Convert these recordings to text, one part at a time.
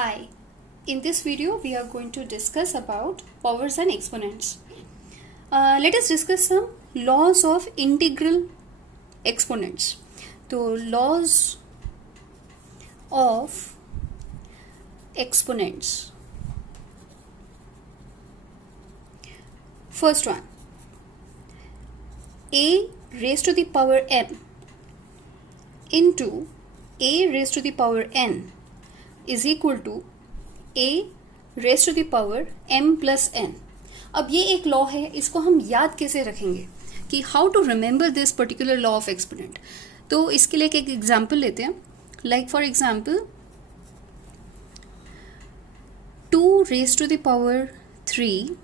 Hi, in this video we are going to discuss about powers and exponents. Let us discuss some laws of integral exponents. So laws of exponents. First one, a raised to the power m into a raised to the power n is equal to a raise to the power m plus n. अब ये एक law है, इसको हम याद कैसे रखेंगे कि how to remember this particular law of exponent. तो इसके लिए एक एग्जांपल लेते हैं. Like for example 2 raise to the power 3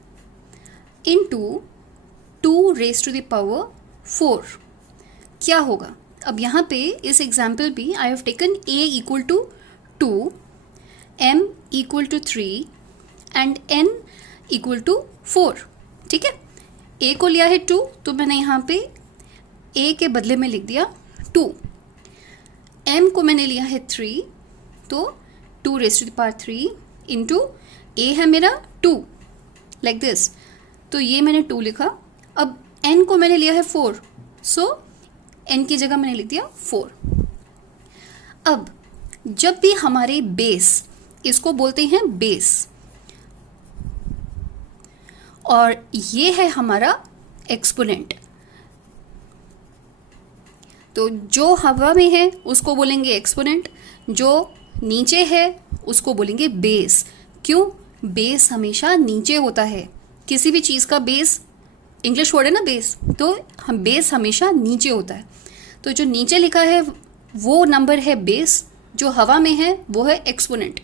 into 2 raise to the power 4 क्या होगा. अब यहाँ पे इस एग्जाम्पल भी I have taken a equal to 2, m equal to 3 and n equal to 4. ठीक है, a को लिया है 2 तो मैंने यहाँ पे a के बदले में लिख दिया 2. m को मैंने लिया है 3 तो 2 raise to the power 3 into a है मेरा 2 लाइक दिस. तो ये मैंने 2 लिखा. अब n को मैंने लिया है 4 सो n की जगह मैंने लिख दिया 4. अब जब भी हमारे बेस, इसको बोलते हैं बेस, और ये है हमारा एक्सपोनेंट. तो जो हवा में है उसको बोलेंगे एक्सपोनेंट, जो नीचे है उसको बोलेंगे बेस. क्यों? बेस हमेशा नीचे होता है. किसी भी चीज़ का बेस, इंग्लिश वर्ड है ना बेस, तो हम बेस हमेशा नीचे होता है. तो जो नीचे लिखा है वो नंबर है बेस, जो हवा में है वो है exponent.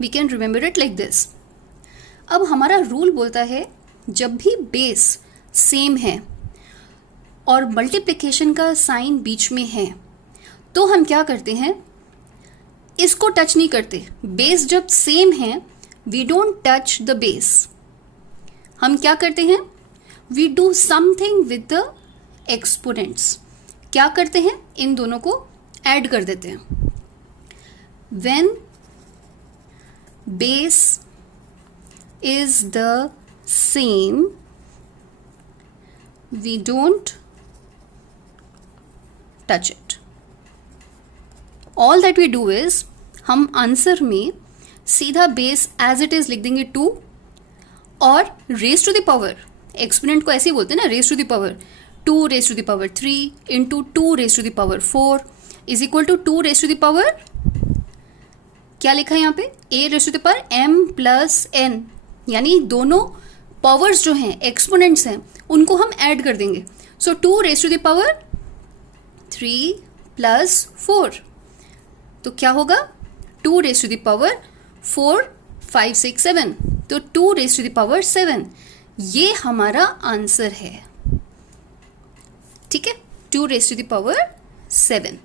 We can remember it like this. अब हमारा रूल बोलता है जब भी बेस सेम है और मल्टीप्लिकेशन का साइन बीच में है तो हम क्या करते हैं, इसको टच नहीं करते. बेस जब सेम है we don't touch the base. हम क्या करते हैं, we do something with the exponents. क्या करते हैं, इन दोनों को ऐड कर देते हैं. When base is the same, we don't touch it. All that we do is हम आंसर में सीधा बेस एज इट इज लिख देंगे 2 और raise to the power, exponent को ऐसे ही बोलते हैं ना, raise to the power 2 raise to the power 3 into 2 raise to the power 4 is equal to 2 raise to the power, क्या लिखा है यहाँ पे, a raise to the power m plus n. यानी दोनों पावर्स जो हैं, एक्सपोनेंट्स हैं, उनको हम ऐड कर देंगे. So 2 raise to the power 3 plus 4 तो क्या होगा, 2 रेज़ टू द पावर 4 5 6 7 तो 2 रेज़ टू द पावर 7. ये हमारा आंसर है. ठीक है, 2 raise to the power 7.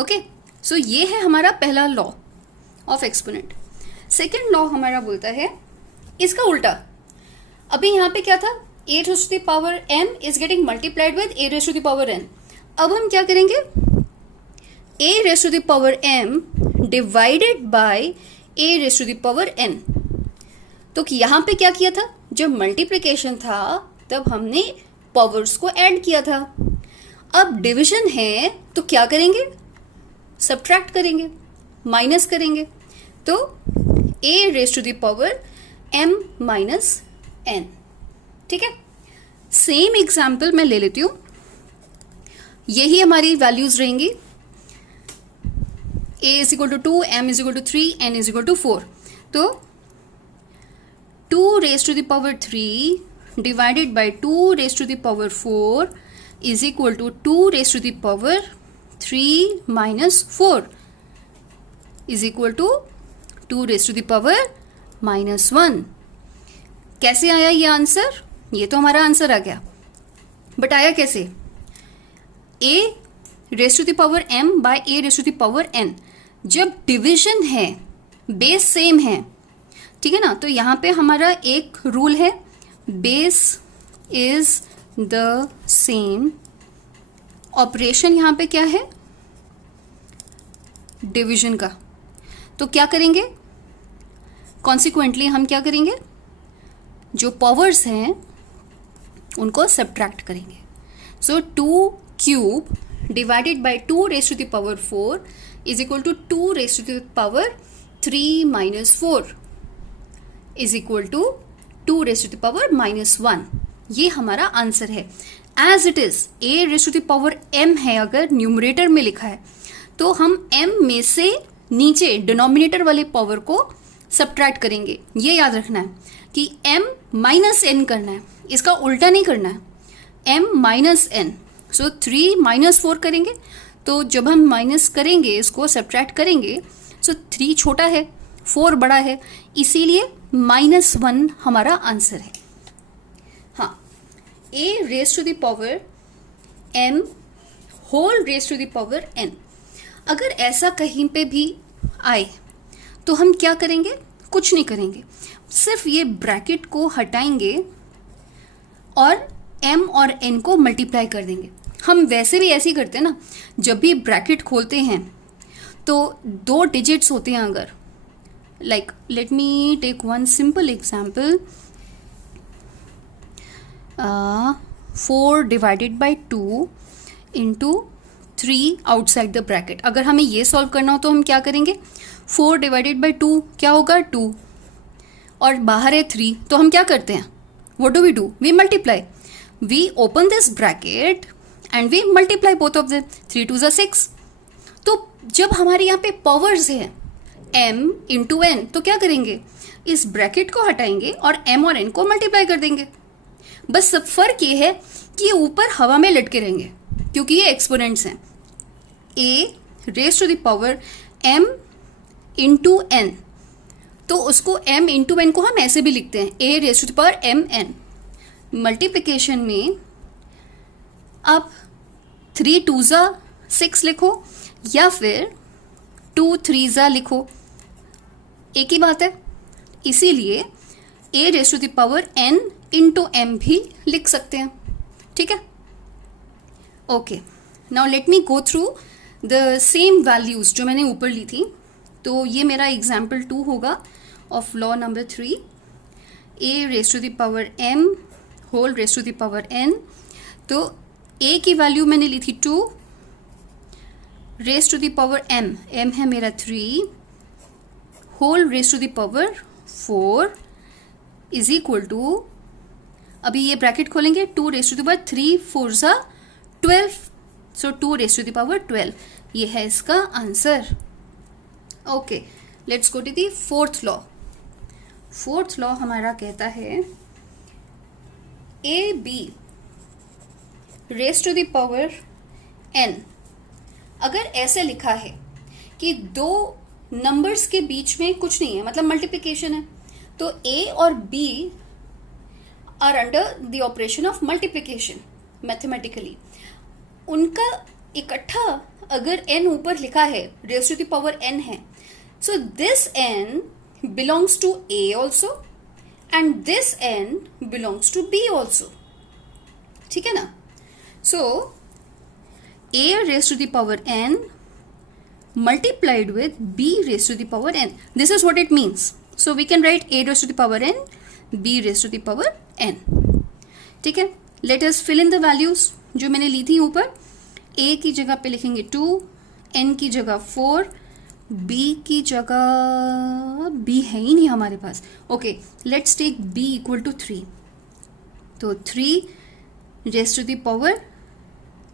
Okay, so ये है हमारा पहला law of exponent. Second law हमारा बोलता है इसका उल्टा. अभी यहाँ पे क्या था, a raise to the power m is getting multiplied with a raise to the power n. अब हम क्या करेंगे, a raise to the power m divided by a raise to the power n. तो यहाँ पे क्या किया था, जब मल्टीप्लिकेशन था तब हमने पावर्स को ऐड किया था. अब डिविजन है तो क्या करेंगे, सब्ट्रैक्ट करेंगे, माइनस करेंगे. तो a raise to the power m minus n. ठीक है, सेम एग्जाम्पल मैं ले लेती हूं, यही हमारी वैल्यूज रहेंगी. a is equal to 2, m is equal to 3, n is equal to 4. तो 2 raise to the power 3 divided by 2 raise to the power 4 is equal to 2 raise to the power 3 minus 4 is equal to 2 raise to the power minus 1. कैसे आया ये answer, ये तो हमारा answer आ गया, but आया कैसे, a raise to the power m by a raise to the power n. जब डिविजन है, बेस सेम है, ठीक है ना, तो यहाँ पे हमारा एक रूल है, base is the same. Operation यहाँ पे क्या है, डिवीजन का. तो क्या करेंगे, कॉन्सिक्वेंटली हम क्या करेंगे, जो पावर्स हैं उनको सब्ट्रैक्ट करेंगे. So 2 cube divided by 2 raise to the power 4 is equal to 2 raise to the power 3 minus 4 is equal to 2 raise to the power minus 1. ये हमारा आंसर है. As it is a raise to the power m है, अगर numerator में लिखा है तो हम m में से नीचे डिनोमिनेटर वाले पावर को सब्ट्रैक्ट करेंगे. ये याद रखना है कि m माइनस n करना है, इसका उल्टा नहीं करना है. m माइनस n, सो 3 माइनस 4 करेंगे. तो जब हम माइनस करेंगे, इसको सब्ट्रैक्ट करेंगे, सो 3 छोटा है, 4 बड़ा है, इसीलिए -1 हमारा आंसर है. हाँ, a raise to the power m whole raise to the power n. अगर ऐसा कहीं पे भी आए तो हम क्या करेंगे, कुछ नहीं करेंगे, सिर्फ ये ब्रैकेट को हटाएंगे और m और n को मल्टीप्लाई कर देंगे. हम वैसे भी ऐसे ही करते हैं ना, जब भी ब्रैकेट खोलते हैं तो 2 डिजिट्स होते हैं. अगर like let me take one simple example, 4 divided by 2 into 3 outside the bracket. अगर हमें ये सॉल्व करना हो तो हम क्या करेंगे, 4 डिवाइडेड बाई 2 क्या होगा 2, और बाहर है 3, तो हम क्या करते हैं, what do we do, we multiply. We open this bracket and we multiply both of them. 3 2 6. तो जब हमारे यहाँ पे पावर्स है m इंटू n, तो क्या करेंगे, इस ब्रैकेट को हटाएंगे और m और n को मल्टीप्लाई कर देंगे. बस सब फर्क ये है कि ये ऊपर हवा में लटके रहेंगे क्योंकि ये एक्सपोनेंट्स हैं. a raise to the power m into n, तो उसको m इंटू n को हम ऐसे भी लिखते हैं, a raise to the power m n. Multiplication में आप 3 2 6 लिखो या फिर 2 3 लिखो, एक ही बात है. इसीलिए a raise to the power n into m भी लिख सकते हैं. ठीक है, okay. Now let me go through the same values जो मैंने ऊपर ली थी. तो ये मेरा एग्जाम्पल 2 होगा of law number 3, a raise to the power m whole raise to the power n. तो a की वैल्यू मैंने ली थी 2, raise to the power m है मेरा 3, whole raise to the power 4 is equal to, अभी ये ब्रैकेट खोलेंगे, 2 raise to the power 3 4 12, so 2 raise to the power 12. ये है इसका answer. Okay, let's go to the fourth law. Fourth law हमारा कहता है a b raise to the power n. अगर ऐसे लिखा है कि 2 नंबर्स के बीच में कुछ नहीं है, मतलब मल्टीप्लिकेशन है, तो a और b are under the operation of multiplication mathematically. उनका इकट्ठा अगर n ऊपर लिखा है, raise to the power n है, so this n belongs to a also and this n belongs to b also. ठीक है ना. सो a raised to the power n multiplied with b raised to the power n. This is what it means. So we can write a raised to the power n, b raised to the power n. ठीक है, let us fill in the values जो मैंने ली थी ऊपर. a की जगह पे लिखेंगे 2, n की जगह 4, b की जगह b है ही नहीं हमारे पास. Okay, let's take b equal to 3. तो 3 raised to the power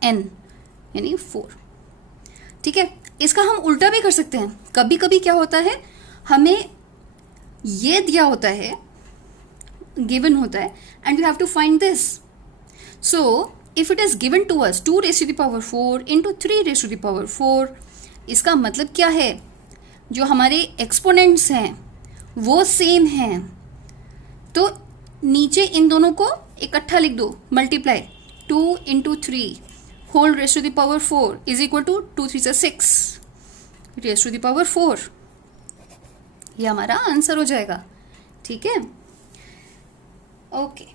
n यानी 4. ठीक है, इसका हम उल्टा भी कर सकते हैं. कभी कभी क्या होता है, हमें ये दिया होता है, गिवन होता है, and we have to find this. So if it is given to us 2 raise to the power 4 into 3 raise to the power 4, इसका मतलब क्या है, जो हमारे एक्सपोनेंट्स हैं वो सेम हैं, तो नीचे इन दोनों को इकट्ठा लिख दो, multiply. 2 into 3 whole raise to the power 4 is equal to 2 3 6 raise to the power 4. ये हमारा आंसर हो जाएगा. ठीक है, ओके.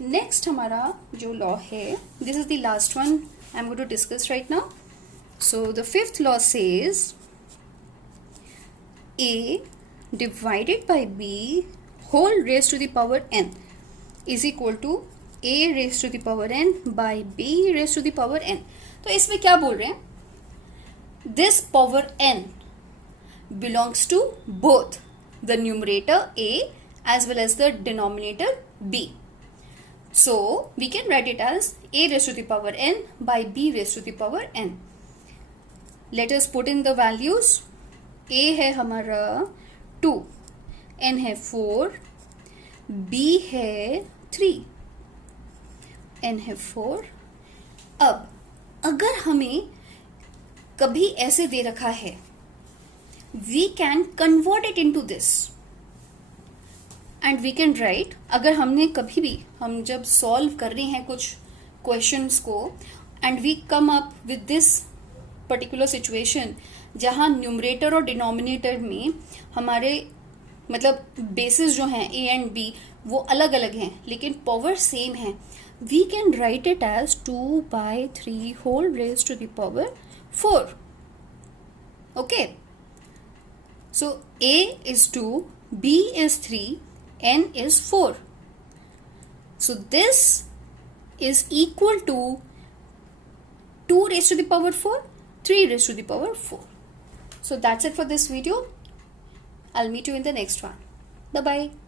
नेक्स्ट हमारा जो लॉ है, this is the last one I am going to discuss right now. So the fifth law says a divided by b whole raised to the power n is equal to a raised to the power n by b raised to the power n. तो इसमें क्या बोल रहे हैं? This power n belongs to both the numerator a as well as the denominator b. So we can write it as a raised to the power n by b raised to the power n. Let us put in the values. a है हमारा 2, n है 4, b है 3, n है 4. अब अगर हमें कभी ऐसे दे रखा है, we can convert it into this and we can write, अगर हमने कभी भी, हम जब सॉल्व कर रहे हैं कुछ क्वेश्चंस को and we come up with this particular situation जहाँ न्यूमरेटर और डिनोमिनेटर में हमारे मतलब बेसिस जो हैं a एंड b वो अलग अलग हैं लेकिन पावर सेम है, we can write it as 2 by 3 whole raised to the power 4. Okay, so a is 2, b is 3, n is 4. So this is equal to 2 raised to the power 4, 3 raised to the power 4. So that's it for this video. I'll meet you in the next one. Bye bye.